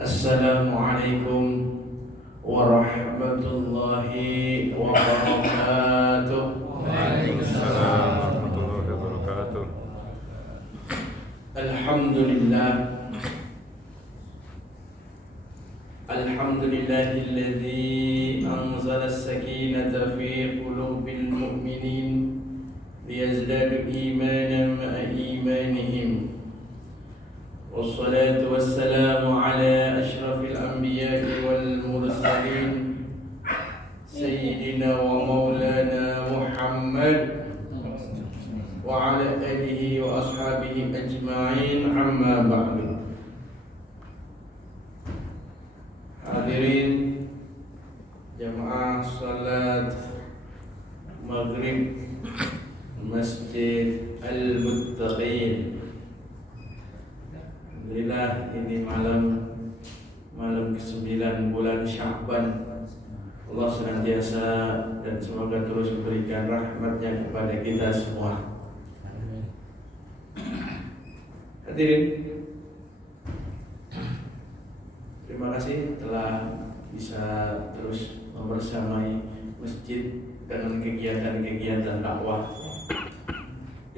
Assalamualaikum warahmatullahi wabarakatuh. Waalaikumsalam warahmatullahi wabarakatuh. Alhamdulillah. Alhamdulillahilladzi anzala as-sakinata fi qulubil mu'minin liyazdadu imanan ma'a imanihim. Wassalatu wassalamu ala ashrafil anbiya'i wal mursalin Sayyidina wa maulana Muhammad wa ala alihi wa ashabihi ajma'in, amma ba'du. Hadirin jamaah salat maghrib Masjid Al-Muttaqin. Alhamdulillah, ini malam ke-9 bulan Sya'ban. Allah senantiasa dan semoga terus memberikan rahmatnya kepada kita semua. Hadirin, terima kasih telah bisa terus membersamai masjid dengan kegiatan-kegiatan dakwah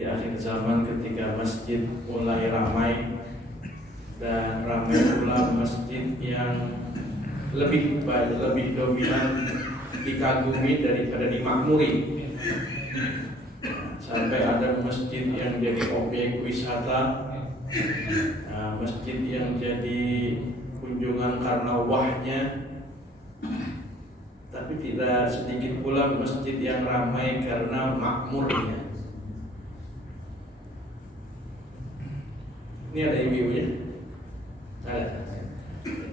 di akhir zaman ketika masjid mulai ramai, dan ramai pula masjid yang lebih dominan dikagumi daripada dimakmuri, sampai ada masjid yang jadi objek wisata, masjid yang jadi kunjungan karena wahnya, tapi tidak sedikit pula masjid yang ramai karena makmurnya. Ini ada ibu-ibunya? Ada.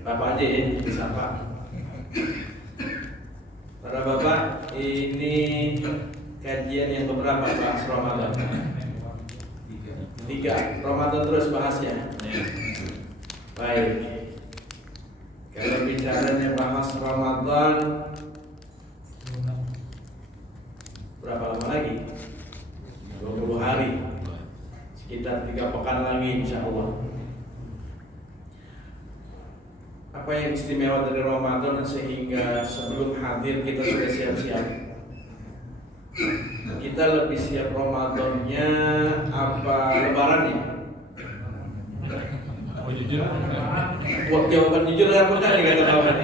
Bapak aja ya, disapa. Para bapak, ini kajian yang keberapa bahas Ramadan? 3. Ramadan terus bahasnya. Baik. Kalau bicaranya bahas Ramadan, berapa lama lagi? 20 hari. Sekitar 3 pekan lagi insya Allah. Apa yang istimewa dari Ramadan sehingga sebelum hadir kita sudah siap-siap? Kita lebih siap Ramadannya apa Lebarannya? Jawaban jujur apa kali kata kawan?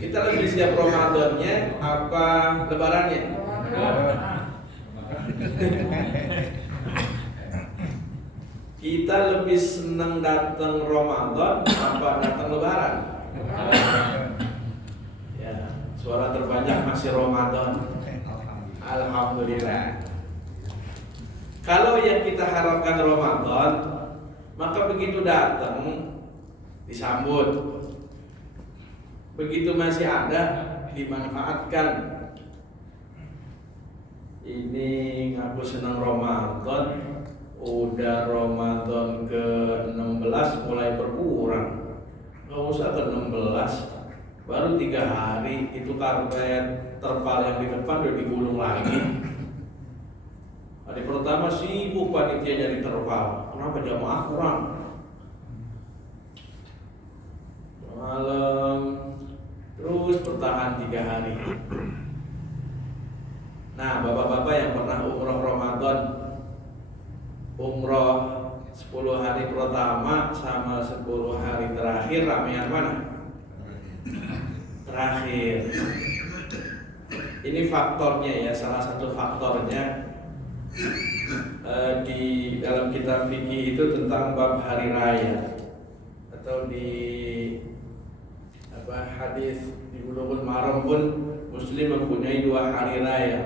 Kita lebih siap Ramadannya apa Lebarannya? Kita lebih senang datang Ramadan apa datang Lebaran? Ya, suara terbanyak masih Ramadan. Alhamdulillah. Kalau yang kita harapkan Ramadan, maka begitu datang disambut, begitu masih ada dimanfaatkan. Ini ngaku senang Ramadan, udah Ramadan ke-16 mulai berkurang. Nggak usah ke-16, baru 3 hari itu karpet terpal yang di depan udah digulung lagi. Hari pertama sibuk panitia nyari terpal, kenapa jamaah kurang? Malam terus bertahan 3 hari. Nah, bapak-bapak yang pernah umroh Ramadan, umroh 10 hari pertama sama 10 hari terakhir, ramean mana? Terakhir. Ini faktornya ya, salah satu faktornya di dalam kitab fikih itu tentang bab hari raya, atau di hadis di Bulughul Maram pun Muslim mempunyai 2 hari raya.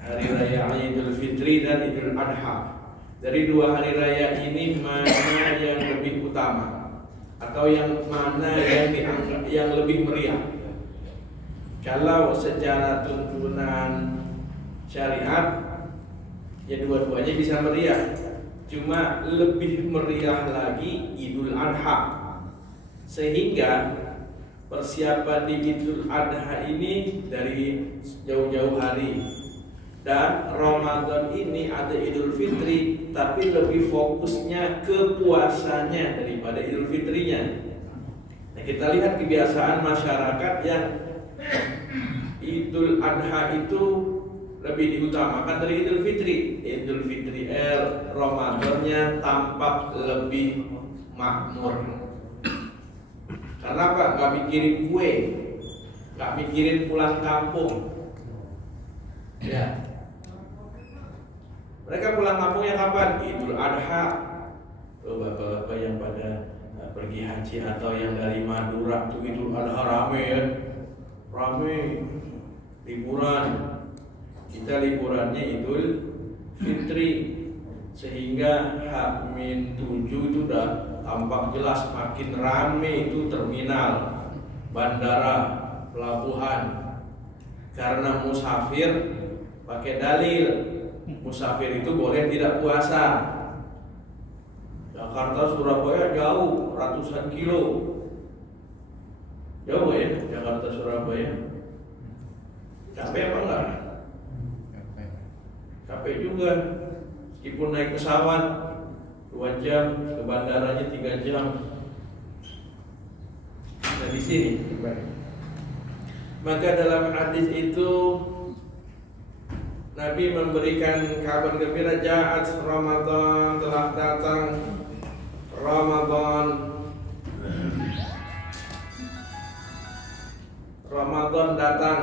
Hari raya Idul Fitri dan Idul Adha. Dari 2 hari raya ini mana yang lebih utama, atau yang mana yang dianggap yang lebih meriah? Kalau secara tuntunan syariat, ya dua-duanya bisa meriah. Cuma lebih meriah lagi Idul Adha. Sehingga persiapan di Idul Adha ini dari jauh-jauh hari. Dan Ramadan ini ada Idul Fitri, tapi lebih fokusnya ke puasanya daripada Idul Fitrinya. Nah, kita lihat kebiasaan masyarakat yang Idul Adha itu lebih diutamakan dari Idul Fitri. Idul Fitri Ramadannya tampak lebih makmur. Karena apa? Gak mikirin kue, gak mikirin pulang kampung. Ya. Mereka pulang kampungnya kapan? Idul Adha. Bapak-bapak yang pada pergi haji atau yang dari Madura tuh Idul Adha rame ya. Rame liburan. Kita liburannya Idul Fitri, sehingga H-7 itu udah tampak jelas makin rame itu terminal, bandara, pelabuhan. Karena musafir pakai dalil, musafir itu boleh tidak puasa. Jakarta Surabaya jauh ratusan kilo. Jauh ya Jakarta Surabaya. Capek apa enggak? Capek juga. Meskipun naik pesawat 2 jam, ke bandaranya 3 jam. Nah di sini. Maka dalam hadis itu Nabi memberikan kabar gembira, ja'at Ramadan, telah datang Ramadan. Ramadan datang.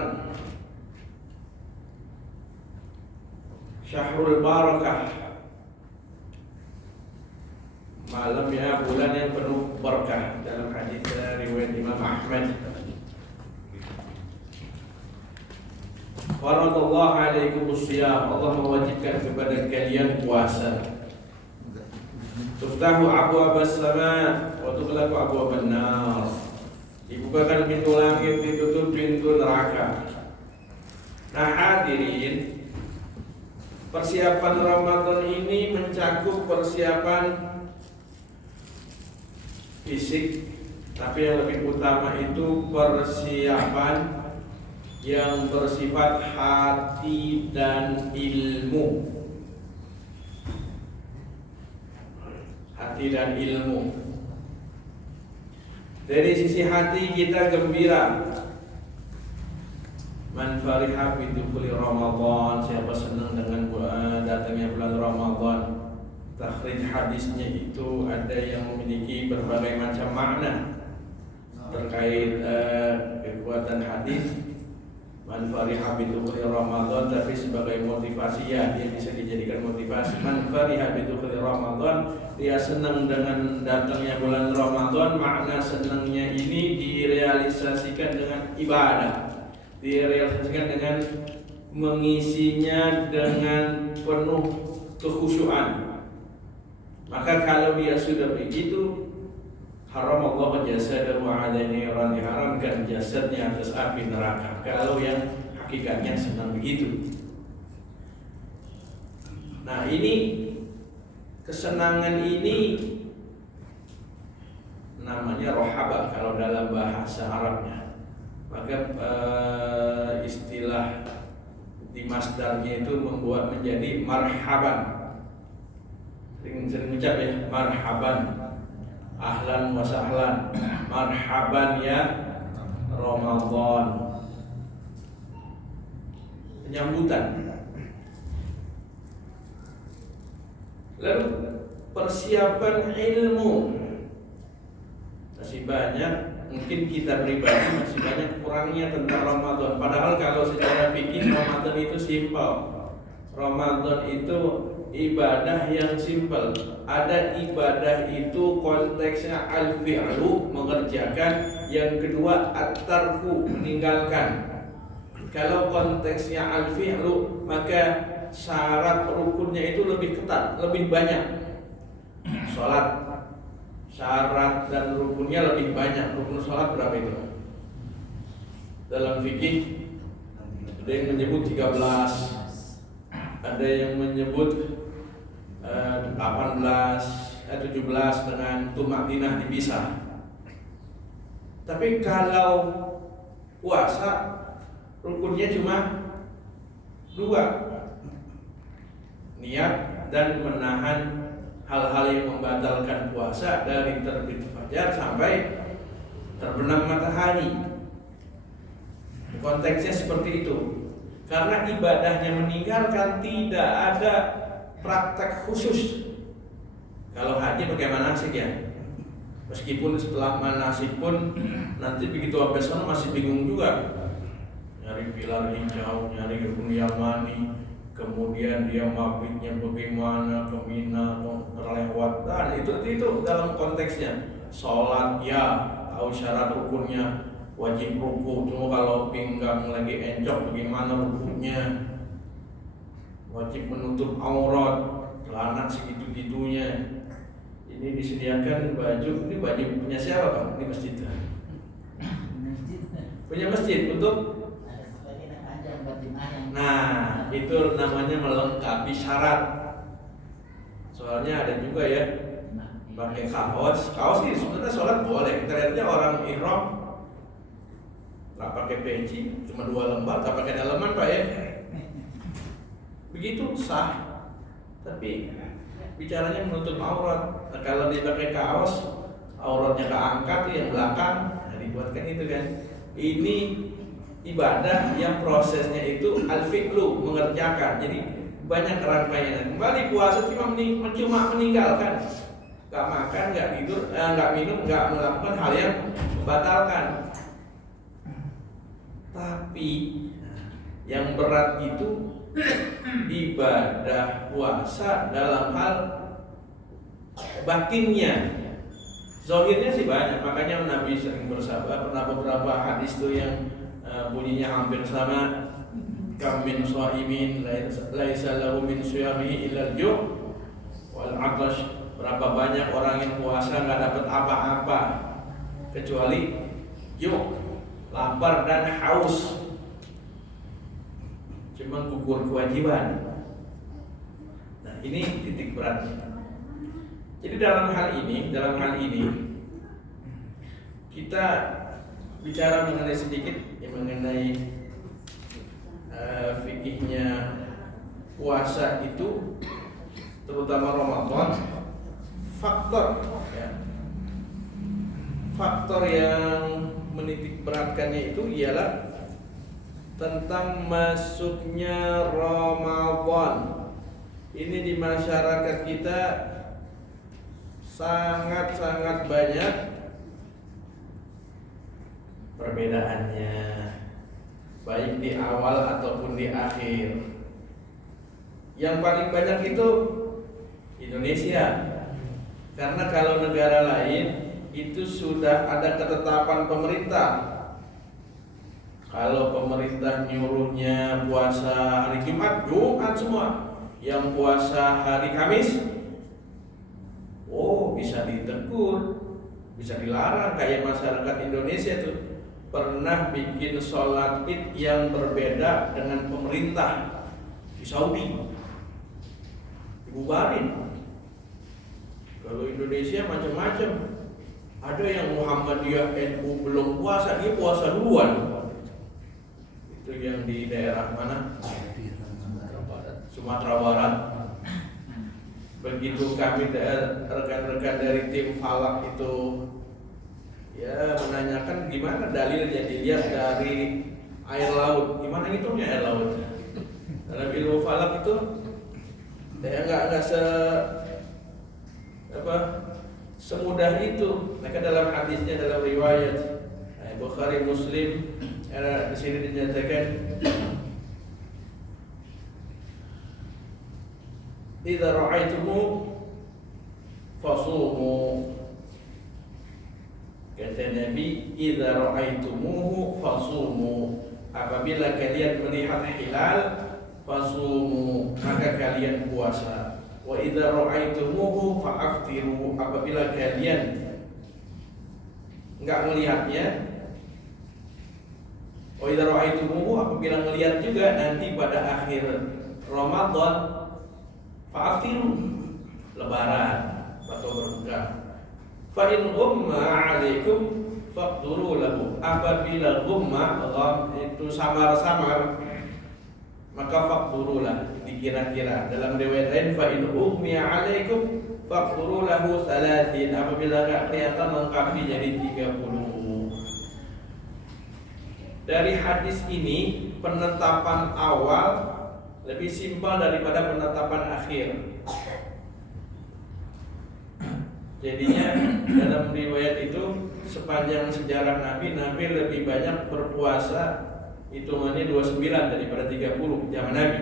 Syahrul Barakah, malam ya, bulan yang penuh berkah. Dalam hadis riwayat Imam Ahmad, faradallahu alaikumus shiyam, Allah mewajibkan kepada kalian puasa. Tuftahu abwaabas sama wa tughlaqu abwaaban nar, dibukakan pintu langit, ditutup pintu neraka. Nah hadirin, persiapan Ramadan ini mencakup persiapan fisik, tapi yang lebih utama itu persiapan yang bersifat hati dan ilmu. Hati dan ilmu. Dari sisi hati kita gembira. Man fariha bidukhuli Ramadan, siapa senang dengan datangnya bulan Ramadan. Takhrij hadisnya itu ada yang memiliki berbagai macam makna terkait kekuatan hadis. Man fariha bidukhuli Ramadan, tapi sebagai motivasi ya, dia bisa dijadikan motivasi. Man fariha bidukhuli Ramadan, dia senang dengan datangnya bulan Ramadan. Makna senangnya ini direalisasikan dengan ibadah, direalisasikan dengan mengisinya dengan penuh kekhusyuan. Maka kalau dia sudah begitu, haram Allah jasadahu ala niran, diharamkan jasadnya atas api neraka. Kalau yang hakikatnya senang begitu. Nah ini, kesenangan ini namanya rohaba kalau dalam bahasa Arabnya. Maka istilah di masdarnya itu membuat menjadi marhaban. Sering ucap ya, marhaban, ahlan wa sahlan, marhaban ya Ramadan. Penyambutan. Lalu persiapan ilmu, masih banyak. Mungkin kita pribadi masih banyak kurangnya tentang Ramadan. Padahal kalau secara fikih Ramadan itu simpel. Ramadan itu ibadah yang simpel. Ada ibadah itu konteksnya al-fi'lu, mengerjakan. Yang kedua at-tarku, meninggalkan. Kalau konteksnya al-fi'lu, maka syarat rukunnya itu lebih ketat, lebih banyak. Sholat, syarat dan rukunnya lebih banyak. Rukun sholat berapa itu? Dalam fikih ada yang menyebut 13, ada yang menyebut 18, 17 dengan tumakninah dipisah. Tapi kalau puasa rukunnya cuma 2, niat dan menahan hal-hal yang membatalkan puasa dari terbit fajar sampai terbenam matahari. Konteksnya seperti itu. Karena ibadahnya meninggalkan, tidak ada praktek khusus. Kalau haji bagaimana sih ya? Meskipun setelah manasik pun nanti begitu sampai sana masih bingung juga. Nyari pilar hijau, nyari rukun yamani, kemudian dia mabitnya bagaimana ke Mina, terlewat. Dan itu dalam konteksnya. Sholat ya, tahu syarat rukunnya, wajib ruku. Cuma kalau pinggang lagi encok bagaimana rukunnya? Wajib menutup aurat, celana segitu-gitunya. Ini disediakan baju, ini baju punya siapa Pak? Ini masjid. Punya masjid untuk? Nah, itu namanya melengkapi syarat. Soalnya ada juga ya pakai kaos sih sebenarnya sholat boleh. Ternyata orang ihram nggak pakai peci, cuma 2 lembar, nggak pakai daleman Pak ya. Begitu sah. Tapi bicaranya menutup aurat. Nah, kalau dia pakai kaos, auratnya keangkat yang belakang, nah dibuatkan itu kan. Ini ibadah yang prosesnya itu al-fi'lu, mengerjakan. Jadi banyak rangkaian. Kembali puasa cuma meninggalkan, nggak makan, nggak tidur, nggak minum, nggak melakukan hal yang membatalkan. Tapi yang berat itu ibadah puasa dalam hal batinnya. Zahirnya sih banyak, makanya Nabi sering bersabda, pernah beberapa hadis itu yang bunyinya hampir sama. Kam min shaimin laisa lahu min siyamihi illa al-ju' wal 'atash. Berapa banyak orang yang puasa nggak dapat apa-apa kecuali ju', lapar dan haus. Cuma gugur kewajiban. Nah, ini titik beratnya. Jadi dalam hal ini kita bicara mengenai sedikit mengenai fikihnya puasa itu, terutama Ramadan. Faktor yang menitik beratkannya itu ialah tentang masuknya Ramadan. Ini di masyarakat kita sangat banyak perbedaannya, baik di awal ataupun di akhir. Yang paling banyak itu Indonesia, karena kalau negara lain itu sudah ada ketetapan pemerintah. Kalau pemerintah nyuruhnya puasa hari Jumat semua. Yang puasa hari Kamis, bisa ditegur, bisa dilarang. Kayak masyarakat Indonesia tuh pernah bikin sholat Id yang berbeda dengan pemerintah di Saudi, dibubarin. Kalau Indonesia macam-macam. Ada yang Muhammadiyah NU belum puasa, dia puasa duluan. Itu yang di daerah mana? Sumatera Barat. Begitu kami rekan-rekan dari tim Falak itu ya menanyakan gimana dalilnya, dilihat dari air laut. Gimana hitungnya air laut? Dalam ilmu Falak itu ya enggak semudah itu. Maka dalam hadisnya, dalam riwayat Bukhari Muslim, di sini dinyatakan idza ra'aitumu fasumu. Kata Nabi, idza ra'aitumuhu fasumu. Apabila kalian melihat hilal, fasumu, maka kalian puasa. Wa idza ra'aitumuhu fa'aftiru. Apabila kalian enggak melihatnya, wa idza ra'aitumuhu, apabila melihat juga nanti pada akhir Ramadan, fa'aftiru, lebaran atau berbuka. Fa in umma 'alaikum faqduru lahu. Apabila umma, Allah itu samar-samar, maka faqdurulah, dikira-kira. Dalam riwayat lain fa in ughmiya 'alaikum faqduru lahu 30, apabila enggak kelihatan lengkapi jadi 30. Dari hadis ini penetapan awal lebih simpel daripada penetapan akhir. Jadinya dalam riwayat itu sepanjang sejarah Nabi lebih banyak berpuasa hitungannya 29 daripada 30 zaman Nabi.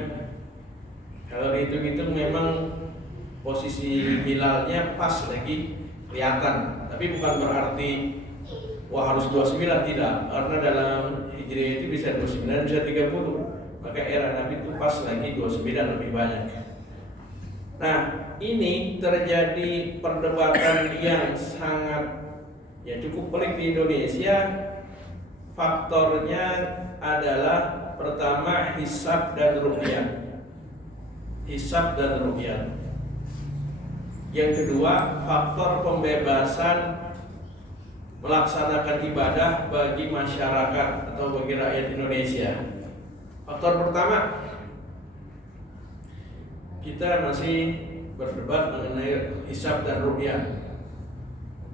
Kalau dihitung-hitung memang posisi hilalnya pas lagi kelihatan, tapi bukan berarti wah harus 29, tidak. Karena dalam Hijriah itu bisa 29 bisa 30. Maka era Nabi itu pas lagi 29 lebih banyak. Nah, ini terjadi perdebatan yang sangat cukup pelik di Indonesia. Faktornya adalah pertama hisab dan ru'yah. Hisab dan ru'yah. Yang kedua, faktor pembebasan melaksanakan ibadah bagi masyarakat atau bagi rakyat Indonesia. Faktor pertama, kita masih berdebat mengenai hisab dan ru'yah,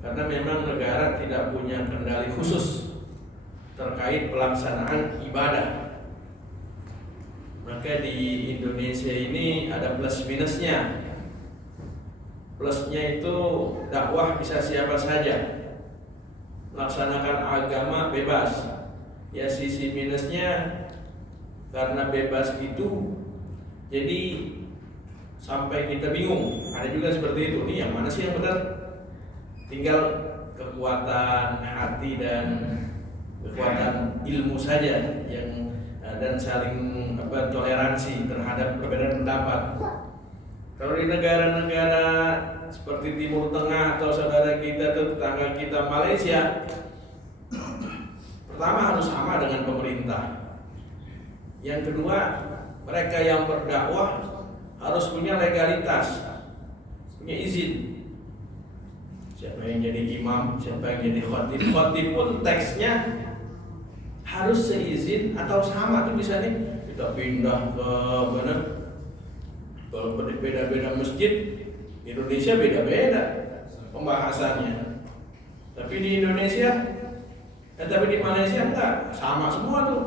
karena memang negara tidak punya kendali khusus terkait pelaksanaan ibadah. Maka di Indonesia ini ada plus minusnya. Plusnya itu dakwah bisa siapa saja, melaksanakan agama bebas. Ya, sisi minusnya karena bebas itu jadi sampai kita bingung. Ada juga seperti itu. Nih yang mana sih yang benar? Tinggal kekuatan hati dan kekuatan ilmu saja yang dan saling toleransi terhadap perbedaan pendapat. Kalau di negara-negara seperti Timur Tengah atau saudara kita, tetangga kita Malaysia, pertama harus sama dengan pemerintah. Yang kedua, mereka yang berdakwah harus punya legalitas, punya izin. Siapa yang jadi imam, siapa yang jadi khotib. Khotib pun teksnya harus seizin atau sama tuh, bisa nih kita pindah ke mana? Kalau beda-beda masjid Indonesia beda-beda pembahasannya. Tapi di Indonesia, tapi di Malaysia enggak, sama semua tuh.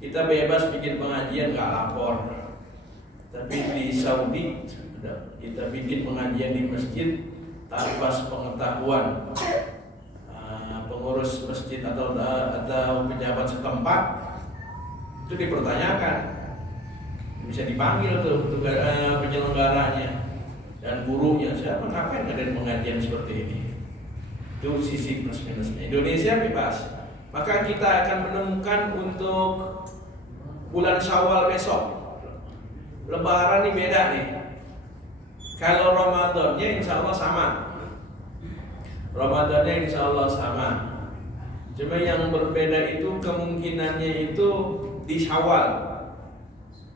Kita bebas bikin pengajian nggak lapor. Tapi di Saudi kita bikin pengajian di masjid tanpa pengetahuan pengurus masjid atau pejabat setempat, itu dipertanyakan. Bisa dipanggil tuh penyelenggaranya dan gurunya, siapa ngapain ngadain pengajian seperti ini. Itu sisi plus minusnya. Indonesia bebas. Maka kita akan menemukan untuk bulan Syawal besok, Lebaran ini beda nih. Kalau Ramadannya insya Allah sama. Ramadannya insya Allah sama. Cuma yang berbeda itu kemungkinannya itu di Syawal,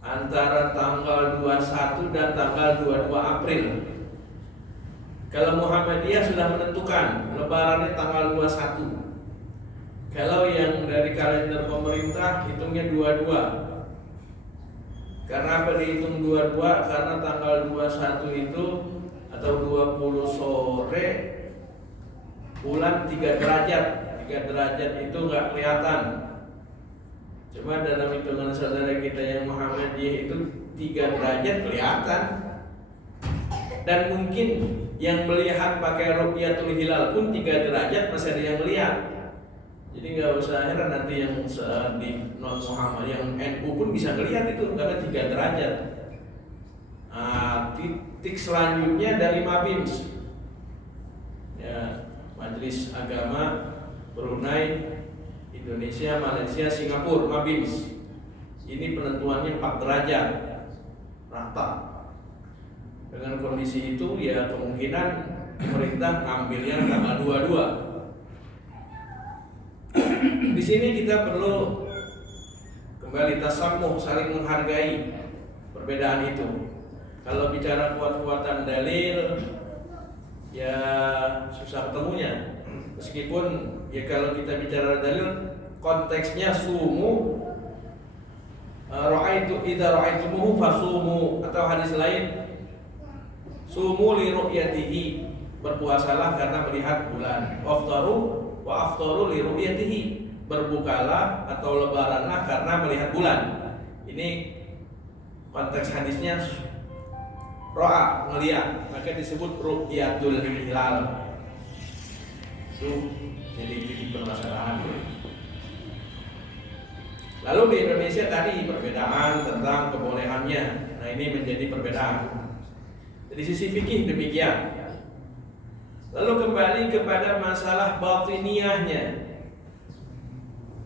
antara tanggal 21 dan tanggal 22 April. Kalau Muhammadiyah sudah menentukan Lebarannya tanggal 21. Kalau yang dari kalender pemerintah hitungnya 22. Karena apa dihitung 22? Karena tanggal 21 itu atau 20 sore bulan 3 derajat. 3 derajat itu nggak kelihatan. Cuma dalam hitungan saudara kita yang Muhammadiyah itu 3 derajat kelihatan. Dan mungkin yang melihat pakai ru'yatul hilal pun 3 derajat masih ada yang melihat. Jadi nggak usah heran nanti yang di non Muhammad, yang NU pun bisa melihat itu karena 3 derajat. Titik selanjutnya dari Mabims, ya, Majelis Agama Brunei, Indonesia, Malaysia, Singapura, Mabims. Ini penentuannya 4 derajat rata. Dengan kondisi itu ya kemungkinan pemerintah ngambilnya tanggal 22. Di sini kita perlu kembali tasamuh, saling menghargai perbedaan itu. Kalau bicara kuat-kuatan dalil, ya susah ketemunya. Meskipun ya kalau kita bicara dalil konteksnya sumu idza ra'aitumuhu fasumu, atau hadis lain sumu li ru'yatihi, berpuasalah karena melihat bulan. Aftaru li ru'yatihi, berbukalah atau lebaranlah karena melihat bulan. Ini konteks hadisnya ro'a, ngelihat, maka disebut ru'yatul hilal. Itu jadi titik permasalahan. Lalu di Indonesia tadi perbedaan tentang kebolehannya. Nah, ini menjadi perbedaan. Dari sisi fikih demikian. Lalu kembali kepada masalah batiniyahnya.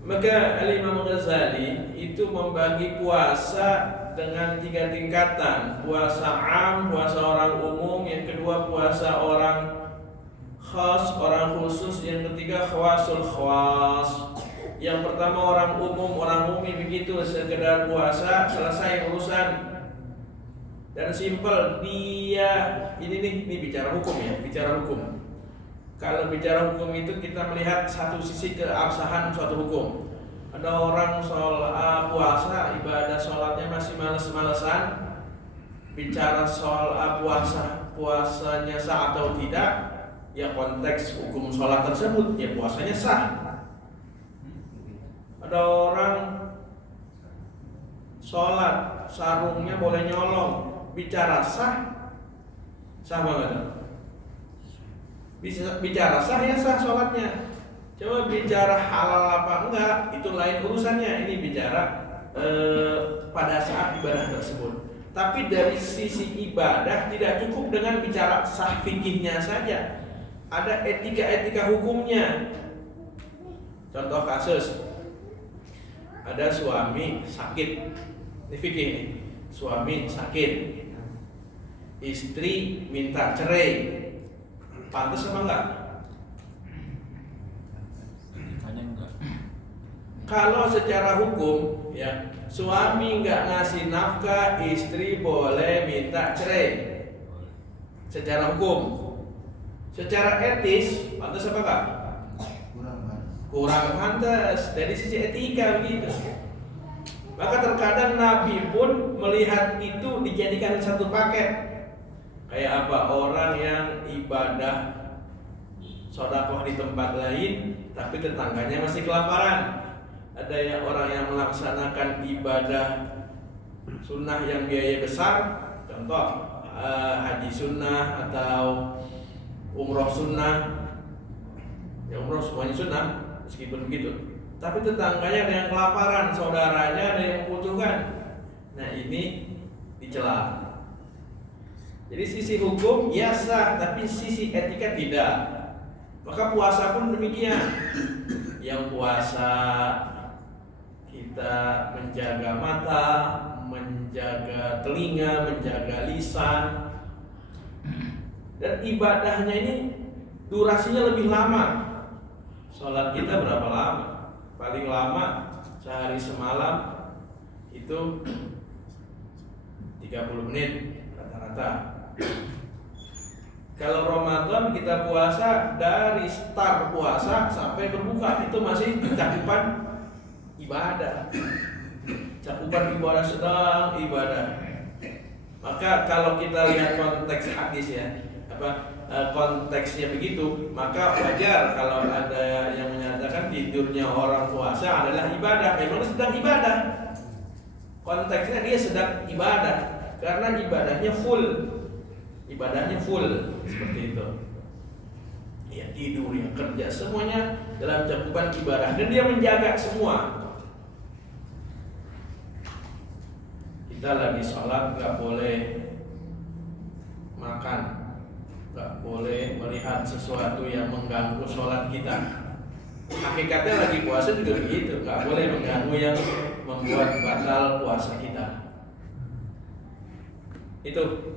Maka Al-Imam Ghazali itu membagi puasa dengan 3 tingkatan. Puasa am, puasa orang umum. Yang kedua puasa orang khas, orang khusus. Yang ketiga khawasul khawas. Yang pertama orang umum, orang umi begitu, sekedar puasa, selesai urusan. Dan simpel, dia ini bicara hukum ya, bicara hukum. Kalau bicara hukum itu kita melihat satu sisi keabsahan suatu hukum. Ada orang puasa, ibadah sholatnya masih males-malesan. Bicara soal puasanya sah atau tidak, ya konteks hukum sholat tersebut, ya puasanya sah. Ada orang sholat, sarungnya boleh nyolong, bicara sah banget. Bisa bicara sah ya sah sholatnya. Coba bicara halal apa enggak, itu lain urusannya. Ini bicara pada saat ibadah tersebut. Tapi dari sisi ibadah tidak cukup dengan bicara sah fikihnya saja. Ada etika-etika hukumnya. Contoh kasus, ada suami sakit, ini fikih nih. Suami sakit, istri minta cerai, pantas apa enggak? Kalau secara hukum ya, suami enggak ngasih nafkah, istri boleh minta cerai. Secara hukum. Secara etis, pantas apa enggak? Kurang pantas dari sisi etika begitu. Maka terkadang Nabi pun melihat itu dijadikan satu paket. Kayak apa? Orang yang ibadah sedekah di tempat lain tapi tetangganya masih kelaparan. Ada yang orang yang melaksanakan ibadah sunnah yang biaya besar, contoh haji sunnah atau umroh sunnah. Ya umroh semuanya sunnah, meskipun begitu. Tapi tetangganya ada yang kelaparan, saudaranya ada yang membutuhkan. Nah ini dicela. Jadi sisi hukum ya sah, tapi sisi etika tidak. Maka puasa pun demikian. Yang puasa kita menjaga mata, menjaga telinga, menjaga lisan. Dan ibadahnya ini durasinya lebih lama. Sholat kita berapa lama? Paling lama sehari semalam itu 30 menit rata-rata. Kalau Ramadan kita puasa dari start puasa sampai berbuka itu masih cakupan ibadah. Cakupan ibadah sedang ibadah. Maka kalau kita lihat konteks hadis ya, konteksnya begitu, maka wajar kalau ada yang menyatakan tidurnya orang puasa adalah ibadah. Memang dia sedang ibadah. Konteksnya dia sedang ibadah karena ibadahnya full. Ibadahnya full seperti itu. Ya tidur, ya kerja, semuanya dalam cakupan ibadah dan dia menjaga semua. Kita lagi sholat nggak boleh makan, nggak boleh melihat sesuatu yang mengganggu sholat kita. Hakikatnya lagi puasa juga begitu, nggak boleh mengganggu yang membuat batal puasa kita. Itu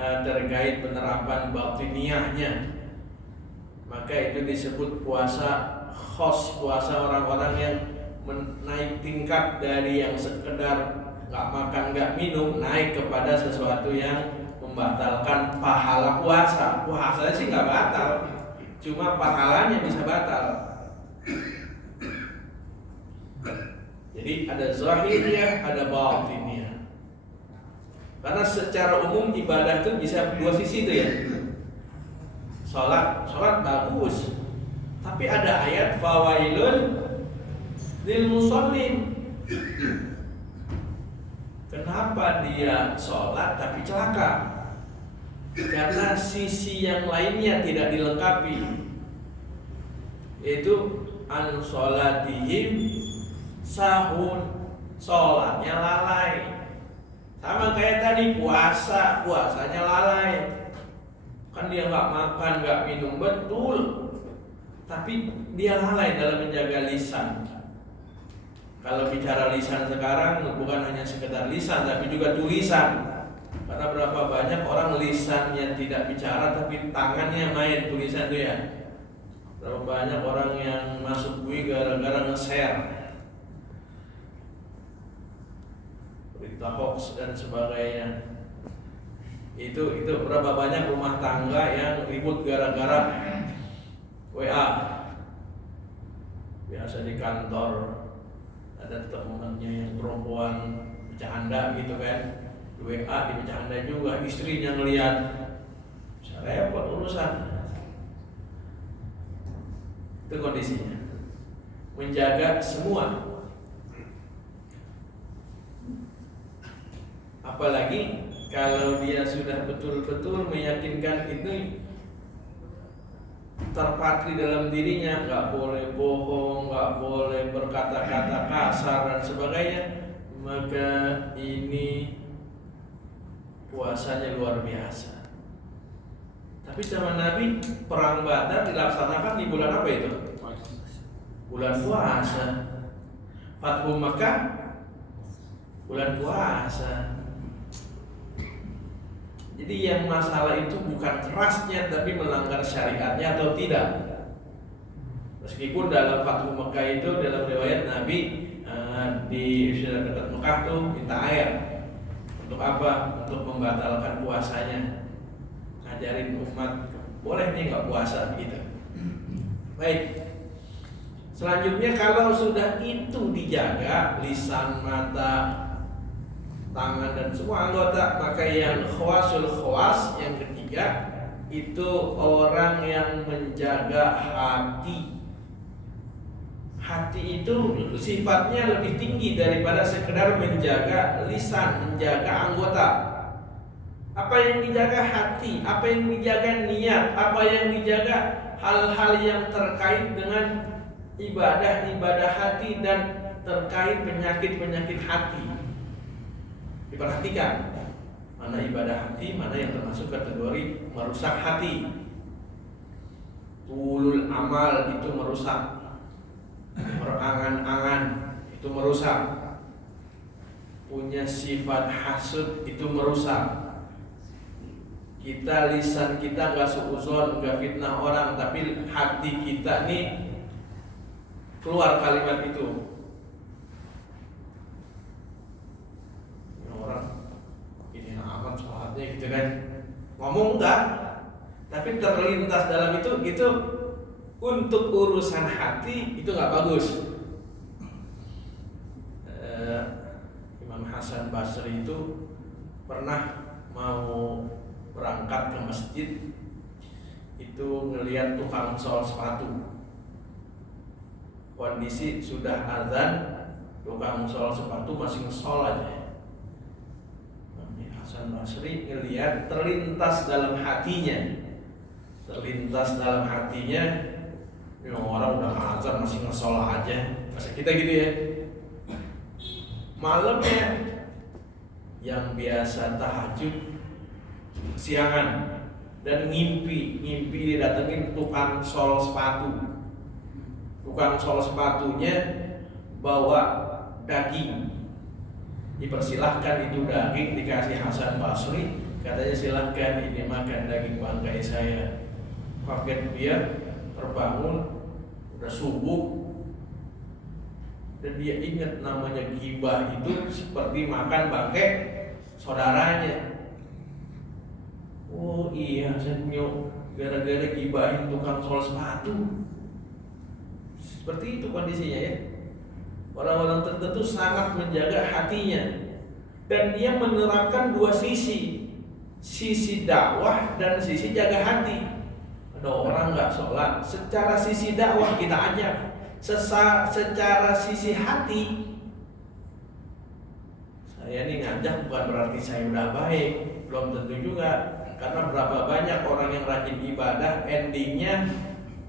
terkait penerapan batiniyahnya. Maka itu disebut puasa khos, puasa orang-orang yang menaik tingkat dari yang sekedar nggak makan nggak minum, naik kepada sesuatu yang membatalkan pahala puasa. Puasanya sih nggak batal, cuma pahalanya bisa batal. Jadi ada zahirnya, ada batinnya. Karena secara umum ibadah itu bisa dua sisi itu ya. Sholat bagus, tapi ada ayat fawailun lil musallin. Kenapa dia sholat tapi celaka? Karena sisi yang lainnya tidak dilengkapi, yaitu an sholatihim sahun, sholatnya lalai. Sama kayak tadi puasanya lalai. Kan dia nggak makan, nggak minum betul, tapi dia lalai dalam menjaga lisan. Kalau bicara lisan sekarang bukan hanya sekedar lisan, tapi juga tulisan. Karena berapa banyak orang lisannya tidak bicara, tapi tangannya main tulisan itu ya. Berapa banyak orang yang masuk UI gara-gara nge-share berita hoax dan sebagainya. Itu berapa banyak rumah tangga yang ribut gara-gara WA. Biasa di kantor ada temannya yang perempuan bercanda gitu kan, WA di bercanda juga, istrinya ngelihat, bisa repot urusan. Itu kondisinya. Menjaga semua. Apalagi kalau dia sudah betul-betul meyakinkan itu terpatri dalam dirinya, nggak boleh bohong, nggak boleh berkata-kata kasar dan sebagainya, maka ini puasanya luar biasa. Tapi zaman Nabi perang Badar dilaksanakan di bulan apa itu? Bulan puasa. Fathu Makkah bulan puasa. Jadi yang masalah itu bukan kerasnya, tapi melanggar syariatnya atau tidak. Meskipun dalam Fathu Mekah itu dalam riwayat Nabi di sudah dekat Mekah tuh minta air. Untuk apa? Untuk membatalkan puasanya. Ngajarin umat boleh nih nggak puasa gitu. Baik. Selanjutnya kalau sudah itu dijaga lisan, mata, tangan dan semua anggota, maka yang khawasul khawas yang ketiga itu orang yang menjaga hati. Hati itu sifatnya lebih tinggi daripada sekedar menjaga lisan, menjaga anggota. Apa yang dijaga hati, apa yang dijaga niat, apa yang dijaga hal-hal yang terkait dengan ibadah hati dan terkait penyakit hati. Diperhatikan mana ibadah hati, mana yang termasuk kategori merusak hati. Tulul amal itu merusak, berangan-angan itu merusak, punya sifat hasud itu merusak. Kita lisan kita gak suuzon, gak fitnah orang, tapi hati kita nih keluar kalimat itu. Orang ini amat sholatnya gitu kan, ngomong enggak, tapi terlintas dalam itu gitu. Untuk urusan hati itu nggak bagus. Imam Hasan Basri itu pernah mau berangkat ke masjid, itu ngelihat tukang sol sepatu. Kondisi sudah azan, tukang sol sepatu masih ngesol aja. Hasan Basri ngelihat terlintas dalam hatinya, ya orang udah azan masih ngesol aja, masa kita gitu ya. Malamnya yang biasa tahajud siangan dan ngimpi didatengin tukang sol sepatu. Tukang sol sepatunya bawa daging, dipersilahkan itu daging, dikasih Hasan Basri, katanya silahkan ini makan daging bangkai saya. Kaget dia, terbangun, udah subuh, dan dia ingat namanya ghibah itu seperti makan bangkai saudaranya. Oh iya, saya punya gara-gara gibahin tukang sol sepatu. Seperti itu kondisinya ya. Orang-orang tertentu sangat menjaga hatinya, dan dia menerapkan dua sisi dakwah dan sisi jaga hati. Ada orang nggak sholat, secara sisi dakwah kita ajak, secara sisi hati saya ini ngajak bukan berarti saya udah baik, belum tentu juga. Karena berapa banyak orang yang rajin ibadah, endingnya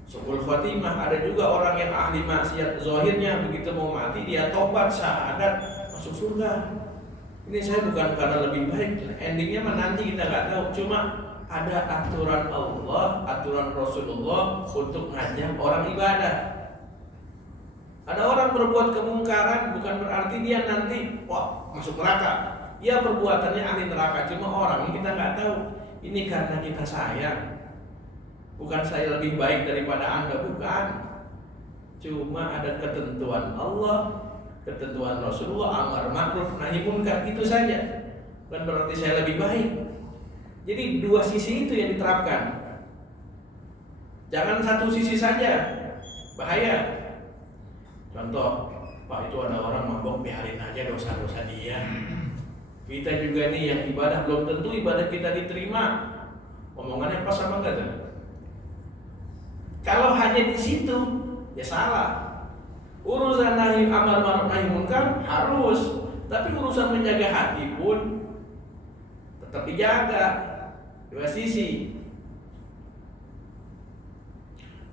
su'ul khotimah. Ada juga orang yang ahli maksiat, zahirnya begitu mau mati dia tobat, syahadat, masuk surga. Ini saya bukan karena lebih baik, endingnya nanti kita nggak tahu. Cuma ada aturan Allah, aturan Rasulullah untuk ngajak orang ibadah. Ada orang berbuat kemungkaran, bukan berarti dia nanti masuk neraka. Dia perbuatannya ahli neraka, cuma orangnya kita nggak tahu. Ini karena kita sayang. Bukan saya lebih baik daripada Anda, bukan. Cuma ada ketentuan Allah, ketentuan Rasulullah, amar ma'ruf nahi munkar, itu saja. Bukan berarti saya lebih baik. Jadi dua sisi itu yang diterapkan. Jangan satu sisi saja, bahaya. Contoh, Pak, itu ada orang mabok, biarin aja dosa-dosa dia. Kita juga nih yang ibadah, belum tentu ibadah kita diterima. Omongannya pas apa enggak tuh? Kalau hanya di situ, ya salah. Urusan nahi amar ma'ruf nahi munkar harus, tapi urusan menjaga hati pun tetap dijaga. Dua sisi.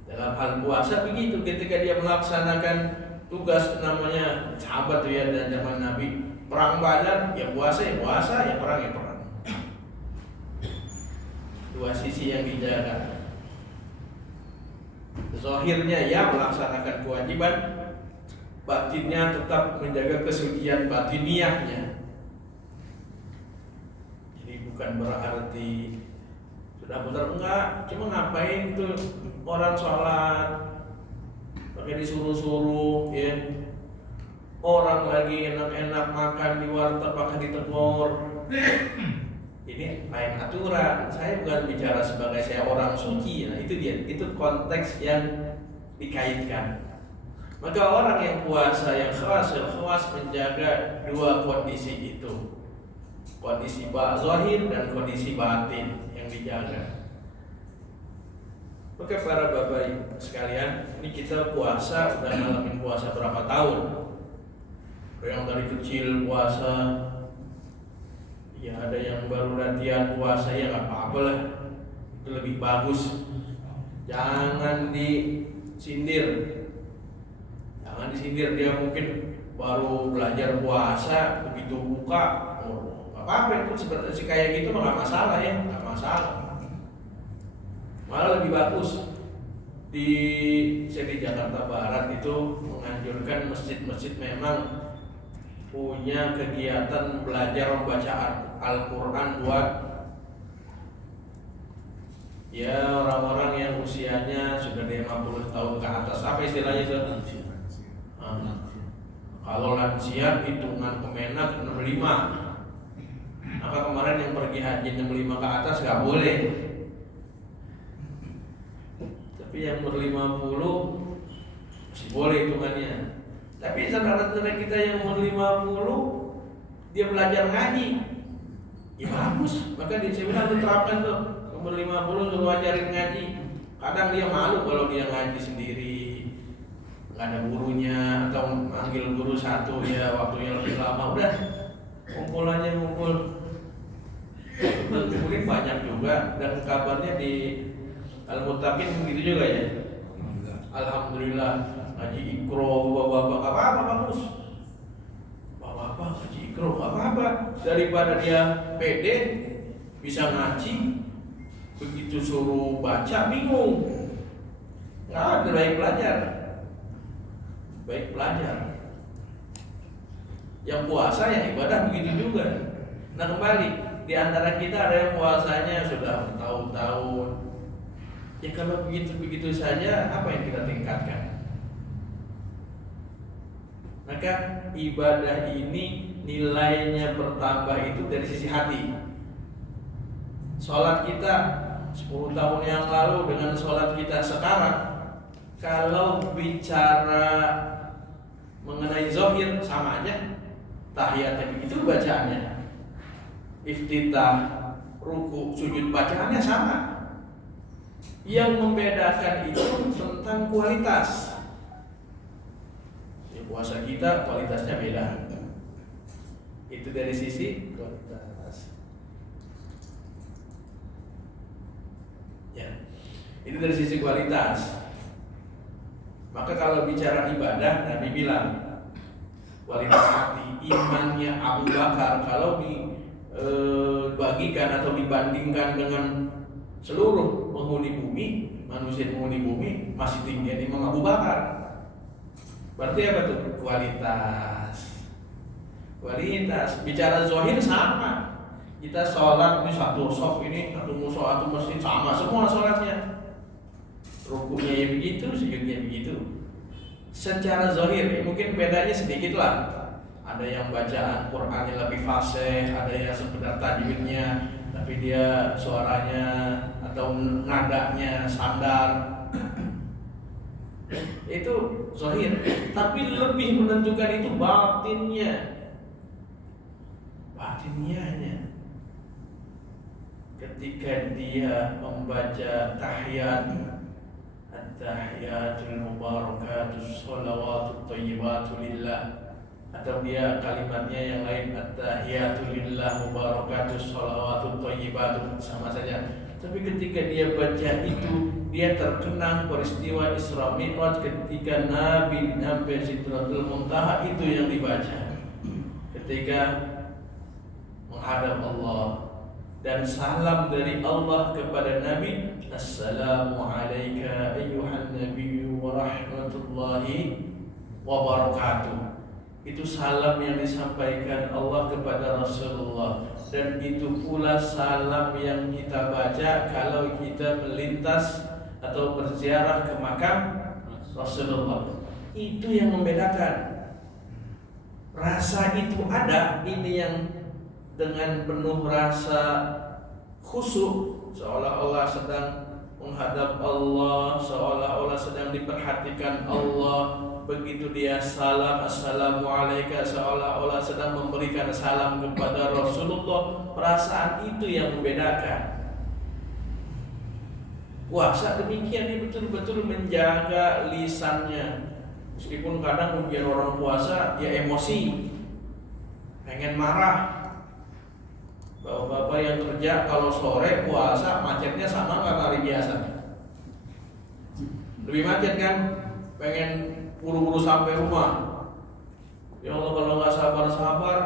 Dalam hal puasa begitu, ketika dia melaksanakan tugas, namanya sahabat tuh ya, dan zaman Nabi perang Badar, ya puasa, ya perang, Dua sisi yang dijaga. Zahirnya ya melaksanakan kewajiban, batinnya tetap menjaga kesucian batiniahnya. Jadi bukan berarti sudah benar, enggak, cuma ngapain itu orang sholat pakai disuruh-suruh ya. Orang lagi enak-enak makan di warteg pakai ditegur. Ini lain aturan. Saya bukan bicara sebagai saya orang suci. Nah itu dia, itu konteks yang dikaitkan. Maka orang yang puasa, yang khawas menjaga dua kondisi itu, kondisi zahir dan kondisi batin yang dijaga. Oke para bapak ibu sekalian, ini kita puasa, udah ngalamin puasa berapa tahun? Yang dari kecil puasa, ya ada yang baru latihan puasa, ya nggak apa-apa lah, itu lebih bagus. Jangan disindir, dia mungkin baru belajar puasa, begitu buka, nggak apa-apa, itu seperti kayak gitu nggak masalah ya, nggak masalah. Malah lebih bagus saya di Jakarta Barat itu menganjurkan masjid-masjid memang punya kegiatan belajar membaca Al-Quran buat ya orang-orang yang usianya sudah 50 tahun ke atas. Apa istilahnya itu? Kalau lansia hitungan Kemenak 65. Maka kemarin yang pergi haji 65 ke atas nggak boleh. Tapi yang ber-50 masih boleh hitungannya. Tapi saudara-saudara kita yang umur 50 dia belajar ngaji, ya bagus. Maka di seminar diterapkan tuh umur 50 suruh ajarin ngaji. Kadang dia malu kalau dia ngaji sendiri, nggak ada gurunya, atau manggil guru satu ya waktunya lebih lama. Udah kumpul aja kumpul. Mungkin banyak juga, dan kabarnya di Al-Muttaqin begitu juga ya. Alhamdulillah ngaji ikro, bapak-bapak apa-apa bagus. Bapak-bapak ngaji ikro apa-apa, daripada dia pede bisa ngaji, begitu suruh baca bingung. Nggak ada baik belajar. Yang puasa, yang ibadah begitu juga. Nah kembali, di antara kita ada yang puasanya sudah bertahun-tahun. Ya kalau begitu-begitu saja, apa yang kita tingkatkan? Maka ibadah ini nilainya bertambah itu dari sisi hati. Sholat kita 10 tahun yang lalu dengan sholat kita sekarang, kalau bicara mengenai zahir sama aja. Tahiyatnya begitu bacaannya. Iftitah, ruku, sujud bacaannya sama. Yang membedakan itu tentang kualitas. Ya, puasa kita kualitasnya beda. Itu dari sisi kualitas. Ya, itu dari sisi kualitas. Maka kalau bicara ibadah, Nabi bilang kualitas hati, imannya Abu Bakar kalau dibagikan atau dibandingkan dengan seluruh penghuni bumi, manusia penghuni bumi, masih tinggi Imam Abu Bakar. Berarti apa tuh? Kualitas. Bicara zahir sama. Kita sholat ini satu sof ini, satu musola, satu masjid sama semua sholatnya. Rukunya ya begitu, sujudnya begitu. Secara zahir ya mungkin bedanya sedikit lah. Ada yang bacaan Qur'annya lebih fasih, ada yang sekedar tajwidnya tapi dia suaranya atau nadanya sandar. Itu zahir. Tapi lebih menentukan itu batinnya. Batinnya. Ketika dia membaca tahiyat, at-tahiyatul mubarakatus sholawatut thayyibatu lillah, atau dia kalimatnya yang lain at-tahiyatu lillah mubarakatus sholawatut thayyibatu, sama saja. Tapi ketika dia baca itu, dia terkenang peristiwa Isra Mi'raj ketika Nabi sampai Sidratul Muntaha, itu yang dibaca ketika menghadap Allah. Dan salam dari Allah kepada Nabi, assalamu alayka ayyuhan nabiyyu wa rahmatullahi wa barakatuh. Itu salam yang disampaikan Allah kepada Rasulullah. Dan itu pula salam yang kita baca kalau kita melintas atau berziarah ke makam Rasulullah. Itu yang membedakan. Rasa itu ada, ini yang dengan penuh rasa khusyuk, seolah-olah sedang menghadap Allah, seolah-olah sedang diperhatikan Allah. Begitu dia salam assalamualaikum, seolah-olah sedang memberikan salam kepada Rasulullah. Perasaan itu yang membedakan. Puasa demikian, dia betul-betul menjaga lisannya. Meskipun kadang ujian orang puasa ya emosi, pengen marah. Bapak-bapak yang kerja kalau sore puasa macetnya sama nggak hari biasa? Lebih macet kan? Pengen buru-buru sampai rumah. Ya Allah, kalau nggak sabar-sabar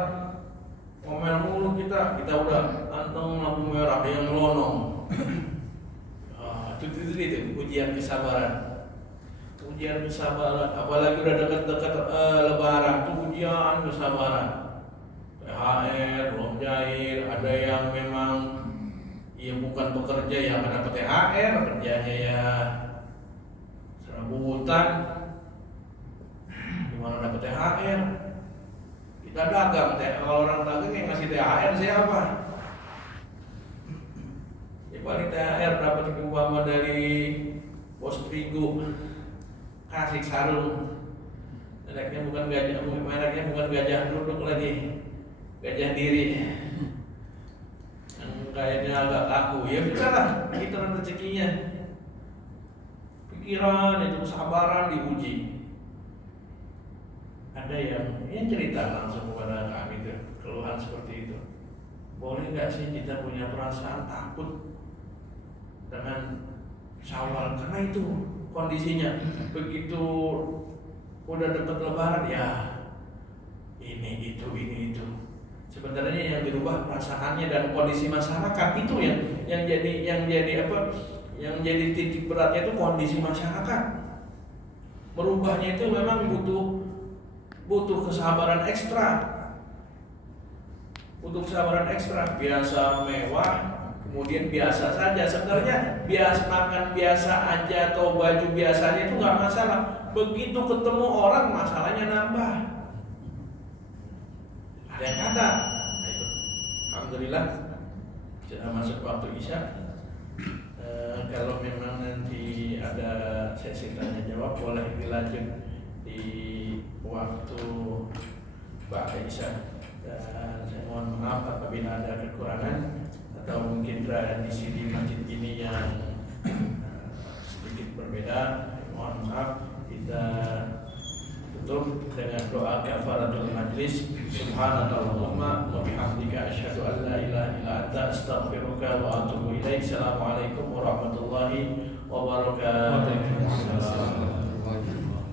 ngomel mulu kita udah anteng lampu merah yang ngelonong. Itu ujian kesabaran. Ujian kesabaran, apalagi udah dekat-dekat Lebaran, itu ujian kesabaran. THR belum cair, ada yang memang ya bukan bekerja ya nggak dapat THR, kerjanya ya serabutan. Gimana dapat THR? Kita dagang, kalau orang dagang yang ngasih THR siapa? Ya paling THR dapat umpama dari Bos Prigo, kasih sarung. Mereknya bukan gajah duduk lagi, gajah diri. Yang kayaknya agak laku. Ya sudahlah, kita rezekinya. Pikiran itu kesabaran diuji. Ada yang cerita langsung kepada kami itu, keluhan seperti itu. Boleh nggak sih kita punya perasaan takut dengan Syawal, karena itu kondisinya begitu udah dekat Lebaran ya ini itu. Sebenarnya yang dirubah perasaannya dan kondisi masyarakat itu yang jadi titik beratnya itu kondisi masyarakat. Merubahnya itu memang butuh kesabaran ekstra. Butuh kesabaran ekstra. Biasa mewah, kemudian biasa saja. Sebenarnya biasa makan biasa aja atau baju biasanya itu nggak masalah. Begitu ketemu orang masalahnya nambah. Ada yang kata, nah itu, alhamdulillah sudah masuk waktu Isya. Kalau memang nanti ada sesi tanya jawab boleh dilanjut di waktu Ba'da Isya. Dan saya mohon maaf apabila ada kekurangan atau mungkin di sini masjid ini yang sedikit berbeda. Mohon maaf. Kita tutup dengan doa kafaratul majlis. Subhanallahumma wa bihamdika asyhadu an la ilaha illa anta astaghfiruka wa atubu ilaik. Assalamualaikum warahmatullahi wabarakatuh. Waalaikumsalam.